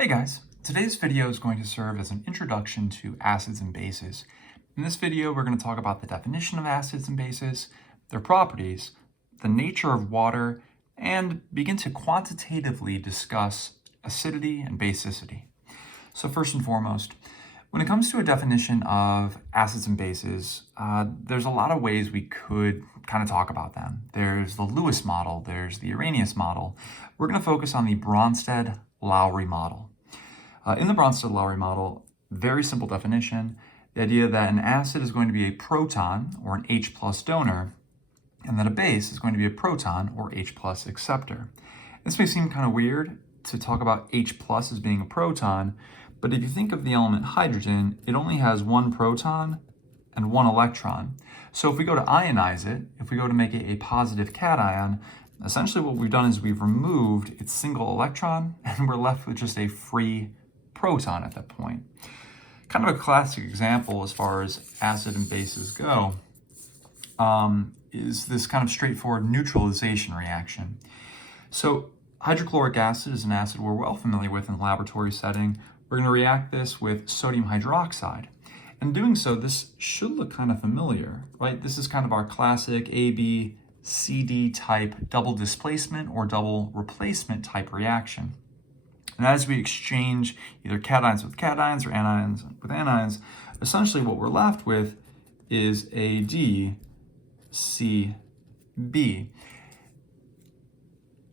Hey guys, today's video is going to serve as an introduction to acids and bases. In this video, we're going to talk about the definition of acids and bases, their properties, the nature of water, and begin to quantitatively discuss acidity and basicity. So first and foremost, when it comes to a definition of acids and bases, there's a lot of ways we could kind of talk about them. There's the Lewis model, there's the Arrhenius model. We're going to focus on the Bronsted-Lowry model. In the Bronsted-Lowry model, very simple definition, the idea that an acid is going to be a proton or an H plus donor, and that a base is going to be a proton or H plus acceptor. This may seem kind of weird to talk about H plus as being a proton, but if you think of the element hydrogen, it only has one proton and one electron. So if we go to ionize it, if we go to make it a positive cation, essentially what we've done is we've removed its single electron and we're left with just a free proton at that point. Kind of a classic example as far as acid and bases go is this kind of straightforward neutralization reaction. So hydrochloric acid is an acid we're well familiar with in the laboratory setting. We're going to react this with sodium hydroxide. And doing so, this should look kind of familiar, right? This is kind of our classic ABCD type double displacement or double replacement type reaction. And as we exchange either cations with cations or anions with anions, essentially what we're left with is AdCB.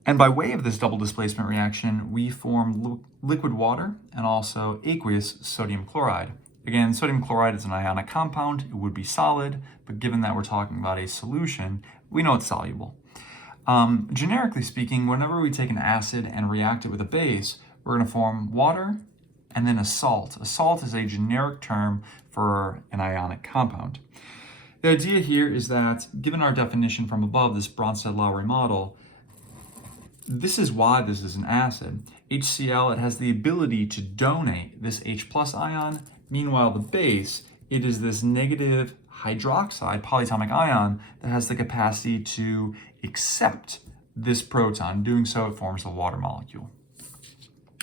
And by way of this double displacement reaction, we form liquid water and also aqueous sodium chloride. Again, sodium chloride is an ionic compound. It would be solid, but given that we're talking about a solution, we know it's soluble. Generically speaking, whenever we take an acid and react it with a base, we're going to form water and then a salt. A salt is a generic term for an ionic compound. The idea here is that, given our definition from above, this Bronsted-Lowry model, this is why this is an acid. HCl, it has the ability to donate this H plus ion. Meanwhile, the base, it is this negative hydroxide polyatomic ion that has the capacity to accept this proton. Doing so, it forms a water molecule.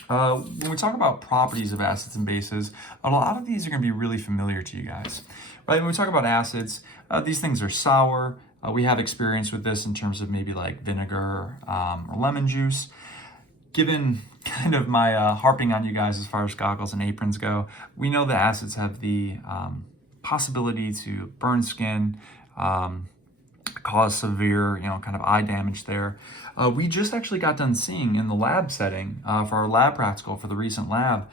When we talk about properties of acids and bases, a lot of these are going to be really familiar to you guys. Right? When we talk about acids, these things are sour. We have experience with this in terms of maybe like vinegar or lemon juice. Given kind of my harping on you guys as far as goggles and aprons go, we know that acids have the possibility to burn skin, cause severe, kind of eye damage there. We just actually got done seeing in the lab setting for our lab practical for the recent lab,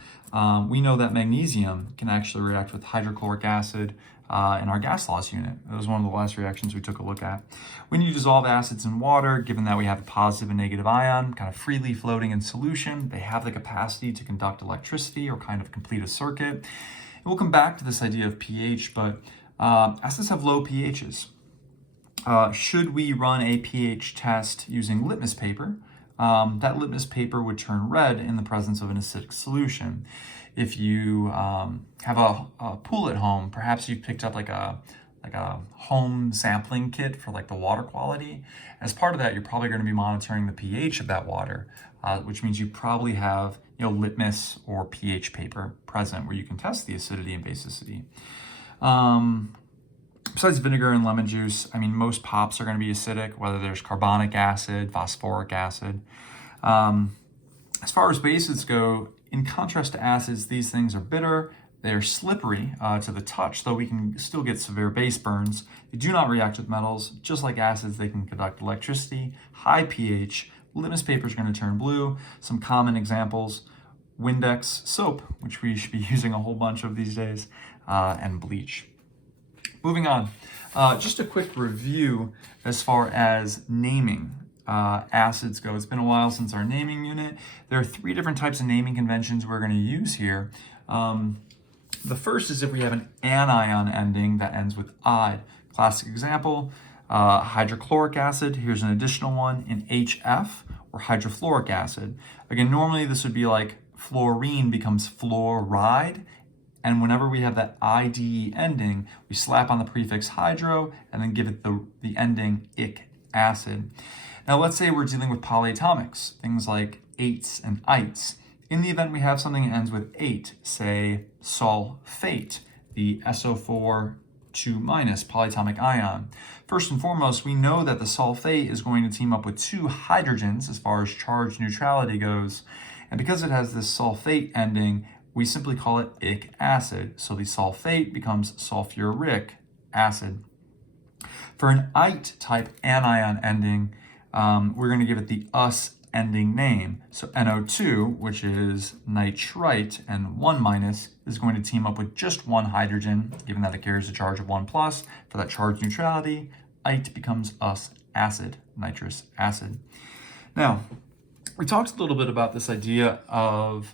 we know that magnesium can actually react with hydrochloric acid in our gas loss unit. That was one of the last reactions we took a look at. When you dissolve acids in water, given that we have a positive and negative ion kind of freely floating in solution, they have the capacity to conduct electricity or kind of complete a circuit. And we'll come back to this idea of pH, but acids have low pHs. Should we run a pH test using litmus paper, that litmus paper would turn red in the presence of an acidic solution. If you have a pool at home, perhaps you've picked up like a home sampling kit for like the water quality. As part of that, you're probably going to be monitoring the pH of that water, which means you probably have litmus or pH paper present where you can test the acidity and basicity. Besides vinegar and lemon juice, most pops are going to be acidic, whether there's carbonic acid, phosphoric acid. As far as bases go, in contrast to acids, these things are bitter. They're slippery to the touch, though we can still get severe base burns. They do not react with metals. Just like acids, they can conduct electricity. High pH, litmus paper is going to turn blue. Some common examples, Windex soap, which we should be using a whole bunch of these days, and bleach. Moving on, just a quick review as far as naming acids go. It's been a while since our naming unit. There are 3 different types of naming conventions we're going to use here. The first is if we have an anion ending that ends with "ide." Classic example, hydrochloric acid. Here's an additional one in HF, or hydrofluoric acid. Again, normally this would be like fluorine becomes fluoride. And whenever we have that IDE ending, we slap on the prefix hydro and then give it the ending ic acid. Now let's say we're dealing with polyatomics, things like eights and ites. In the event we have something that ends with 8, say sulfate, the SO4 2- polyatomic ion. First and foremost, we know that the sulfate is going to team up with 2 hydrogens as far as charge neutrality goes. And because it has this sulfate ending, we simply call it ic acid. So the sulfate becomes sulfuric acid. For an ite type anion ending, we're going to give it the us ending name. So NO2, which is nitrite and 1- is going to team up with just 1 hydrogen, given that it carries a charge of 1+. For that charge neutrality, ite becomes us acid, nitrous acid. Now, we talked a little bit about this idea of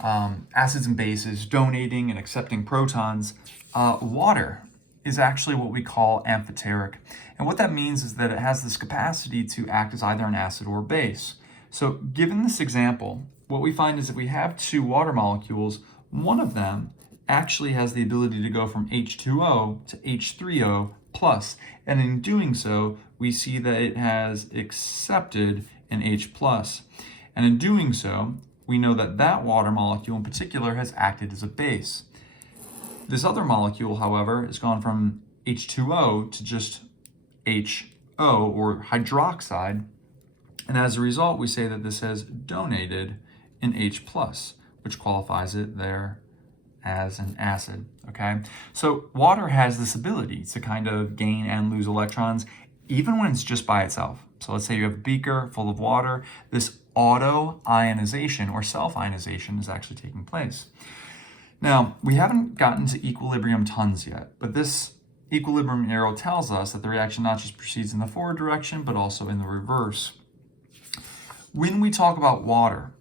acids and bases donating and accepting protons. Water is actually what we call amphoteric. And what that means is that it has this capacity to act as either an acid or base. So given this example, what we find is if we have 2 water molecules, one of them actually has the ability to go from H2O to H3O+. And in doing so, we see that it has accepted an H+. And in doing so, we know that that water molecule in particular has acted as a base. This other molecule, however, has gone from H2O to just HO, or hydroxide, and as a result, we say that this has donated an H+, which qualifies it there as an acid, okay? So water has this ability to kind of gain and lose electrons, even when it's just by itself. So let's say you have a beaker full of water. This auto-ionization or self-ionization is actually taking place. Now, we haven't gotten to equilibrium tons yet, but this equilibrium arrow tells us that the reaction not just proceeds in the forward direction, but also in the reverse. When we talk about water,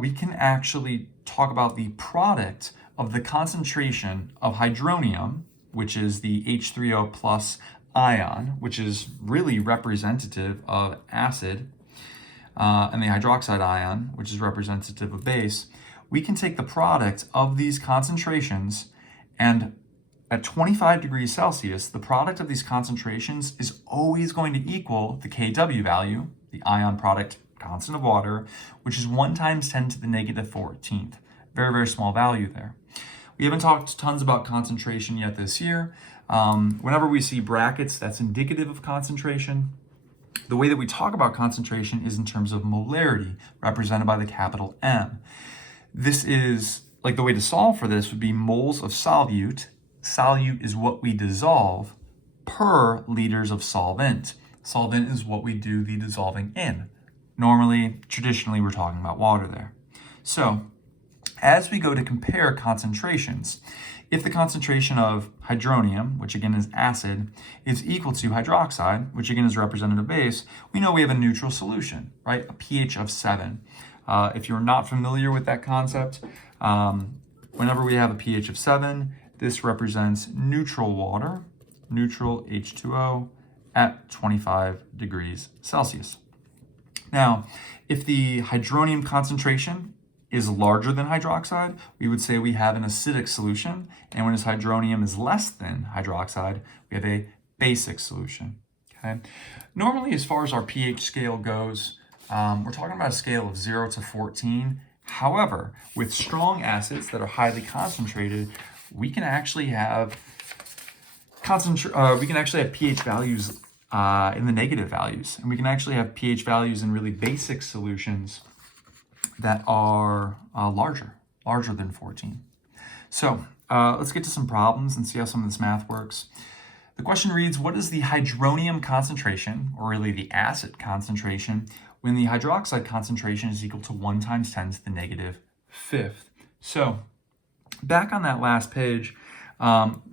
we can actually talk about the product of the concentration of hydronium, which is the H3O+ ion, which is really representative of acid, and the hydroxide ion, which is representative of base. We can take the product of these concentrations, and at 25 degrees Celsius, the product of these concentrations is always going to equal the Kw value, the ion product constant of water, which is 1 × 10⁻14th. Very, very small value there. We haven't talked tons about concentration yet this year. Whenever we see brackets, that's indicative of concentration. The way that we talk about concentration is in terms of molarity, represented by the capital M. This is, like, the way to solve for this would be moles of solute. Solute is what we dissolve per liters of solvent. Solvent is what we do the dissolving in. Normally, traditionally, we're talking about water there. So, as we go to compare concentrations, if the concentration of hydronium, which again is acid, is equal to hydroxide, which again is representative base, we know we have a neutral solution, right? A pH of 7. If you're not familiar with that concept, whenever we have a pH of 7, this represents neutral water, neutral H2O, at 25 degrees Celsius. Now, if the hydronium concentration is larger than hydroxide, we would say we have an acidic solution, and when this hydronium is less than hydroxide, we have a basic solution, okay? Normally, as far as our pH scale goes, we're talking about a scale of 0 to 14. However, with strong acids that are highly concentrated, we can actually have pH values in the negative values, and we can actually have pH values in really basic solutions that are larger than 14. So let's get to some problems and see how some of this math works. The question reads, what is the hydronium concentration, or really the acid concentration, when the hydroxide concentration is equal to 1 × 10⁻⁵? So back on that last page,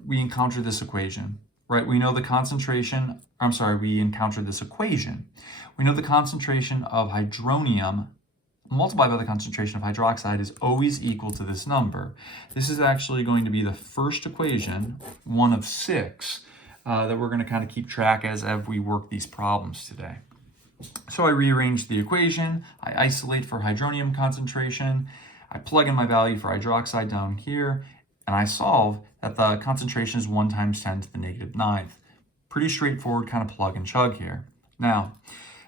we encounter this equation, right? We know the concentration, we encountered this equation. We know the concentration of hydronium multiplied by the concentration of hydroxide is always equal to this number. This is actually going to be the first equation, 1 of 6, that we're going to kind of keep track as we work these problems today. So I rearrange the equation, I isolate for hydronium concentration, I plug in my value for hydroxide down here, and I solve that the concentration is 1 × 10⁹. Pretty straightforward kind of plug and chug here. Now,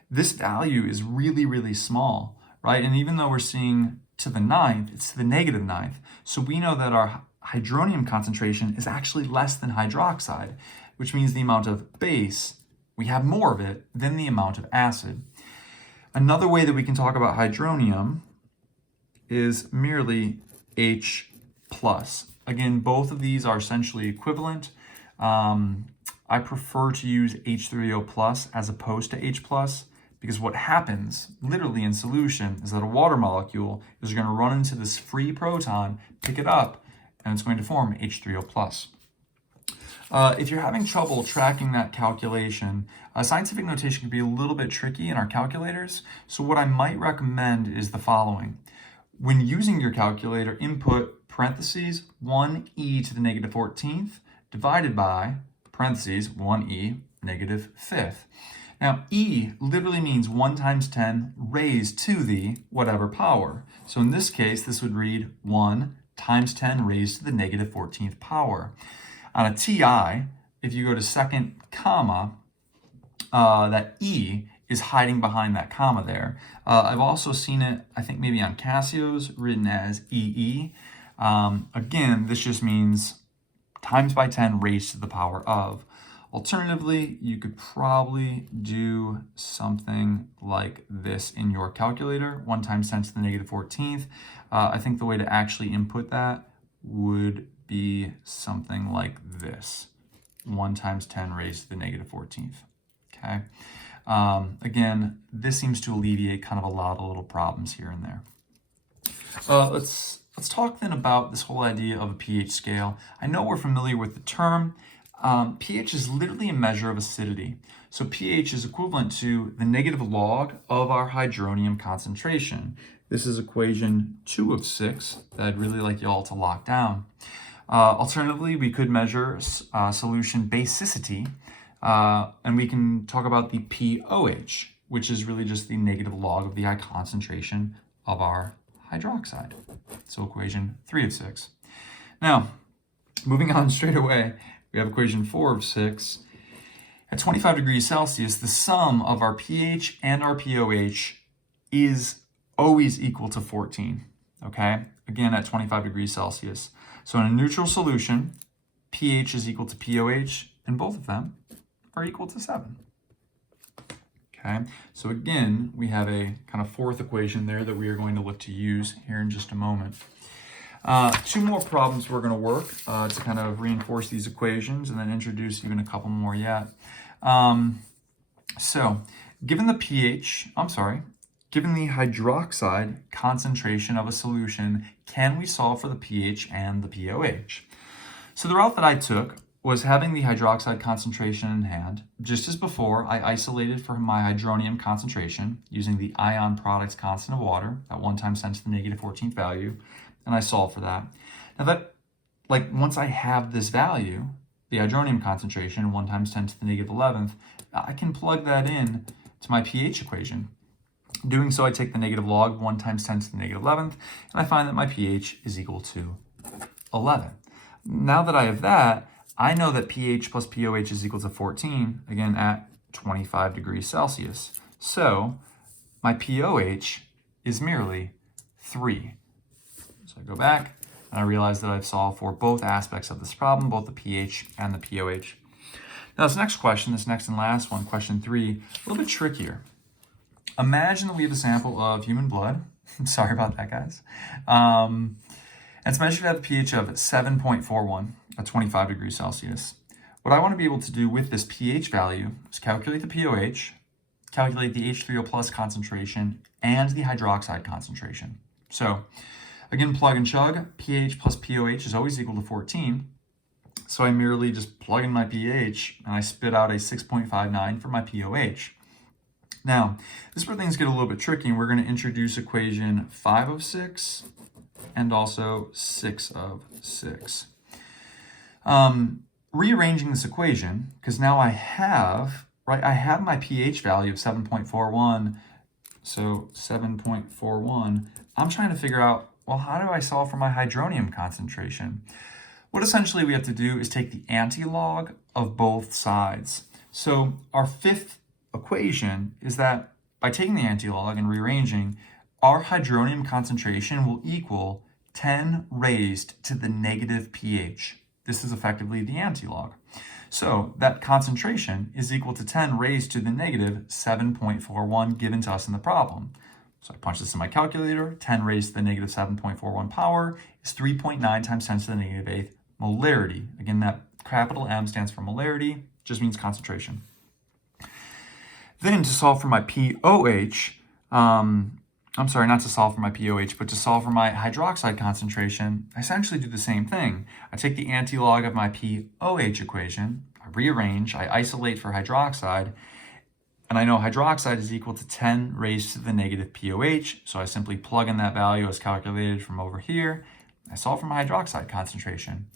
this value is really, really small, right? And even though we're seeing to the ninth, it's to the negative ninth. So we know that our hydronium concentration is actually less than hydroxide, which means the amount of base, we have more of it than the amount of acid. Another way that we can talk about hydronium is merely H+. Again, both of these are essentially equivalent. I prefer to use H3O+ as opposed to H+, because what happens literally in solution is that a water molecule is going to run into this free proton, pick it up, and it's going to form H3O+. If you're having trouble tracking that calculation, scientific notation can be a little bit tricky in our calculators. So what I might recommend is the following. When using your calculator, input parentheses 1e to the negative 14th divided by parentheses 1e negative 5th. Now, e literally means 1 times 10 raised to the whatever power. So in this case, this would read 1 times 10 raised to the negative 14th power. On a TI, if you go to second comma, that E is hiding behind that comma there. I've also seen it, I think maybe on Casio's, written as EE. Again, this just means times by 10 raised to the power of. Alternatively, you could probably do something like this in your calculator, 1 times 10 to the negative 14th. I think the way to actually input that would be something like this, 1 times 10 raised to the negative 14th, okay? Again, this seems to alleviate kind of a lot of little problems here and there. Let's talk then about this whole idea of a pH scale. I know we're familiar with the term. pH is literally a measure of acidity. So pH is equivalent to the negative log of our hydronium concentration. This is equation 2 of 6 that I'd really like you all to lock down. Alternatively, we could measure solution basicity, and we can talk about the pOH, which is really just the negative log of the concentration of our hydroxide. So equation 3 of 6. Now, moving on straight away, we have equation 4 of 6. At 25 degrees Celsius, the sum of our pH and our pOH is always equal to 14, okay? Again, at 25 degrees Celsius. So in a neutral solution, pH is equal to pOH, and both of them are equal to 7. Okay, so again, we have a kind of fourth equation there that we are going to look to use here in just a moment. 2 more problems we're going to work to kind of reinforce these equations and then introduce even a couple more yet. So given the given the hydroxide concentration of a solution, can we solve for the pH and the pOH? So the route that I took was having the hydroxide concentration in hand. Just as before, I isolated for my hydronium concentration using the ion products constant of water, at 1 times 10 to the negative 14th value, and I solved for that. Now that, once I have this value, the hydronium concentration, 1 times 10 to the negative 11th, I can plug that in to my pH equation. Doing so, I take the negative log, 1 times 10 to the negative 11th, and I find that my pH is equal to 11. Now that I have that, I know that pH plus pOH is equal to 14, again, at 25 degrees Celsius. So my pOH is merely 3. So I go back, and I realize that I've solved for both aspects of this problem, both the pH and the pOH. Now this next question, this next and last one, question 3, a little bit trickier. Imagine that we have a sample of human blood. Sorry about that, guys. And it's measured at a pH of 7.41 at 25 degrees Celsius. What I want to be able to do with this pH value is calculate the pOH, calculate the H3O+ concentration, and the hydroxide concentration. So again, plug and chug, pH plus pOH is always equal to 14. So I merely just plug in my pH and I spit out a 6.59 for my pOH. Now, this is where things get a little bit tricky, and we're going to introduce equation 5 of 6 and also 6 of 6. Rearranging this equation, because now I have my pH value of 7.41, so 7.41. I'm trying to figure out, well, how do I solve for my hydronium concentration? What essentially we have to do is take the antilog of both sides. So our fifth equation is that by taking the antilog and rearranging, our hydronium concentration will equal 10 raised to the negative pH. This is effectively the antilog. So that concentration is equal to 10 raised to the negative 7.41 given to us in the problem. So I punch this in my calculator. 10 raised to the negative 7.41 power is 3.9 times 10 to the negative 8th molarity. Again, that capital M stands for molarity, just means concentration. Then to solve for my POH, I'm sorry, not to solve for my POH, but to solve for my hydroxide concentration, I essentially do the same thing. I take the antilog of my POH equation, I rearrange, I isolate for hydroxide, and I know hydroxide is equal to 10 raised to the negative POH, so I simply plug in that value as calculated from over here. I solve for my hydroxide concentration.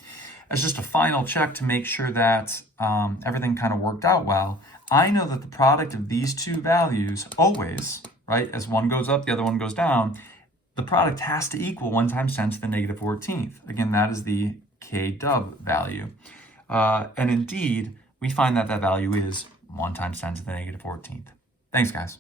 As just a final check to make sure that everything kind of worked out well, I know that the product of these two values always, right, as one goes up, the other one goes down, the product has to equal 1 times 10 to the negative 14th. Again, that is the K-dub value. And indeed, we find that that value is 1 times 10 to the negative 14th. Thanks, guys.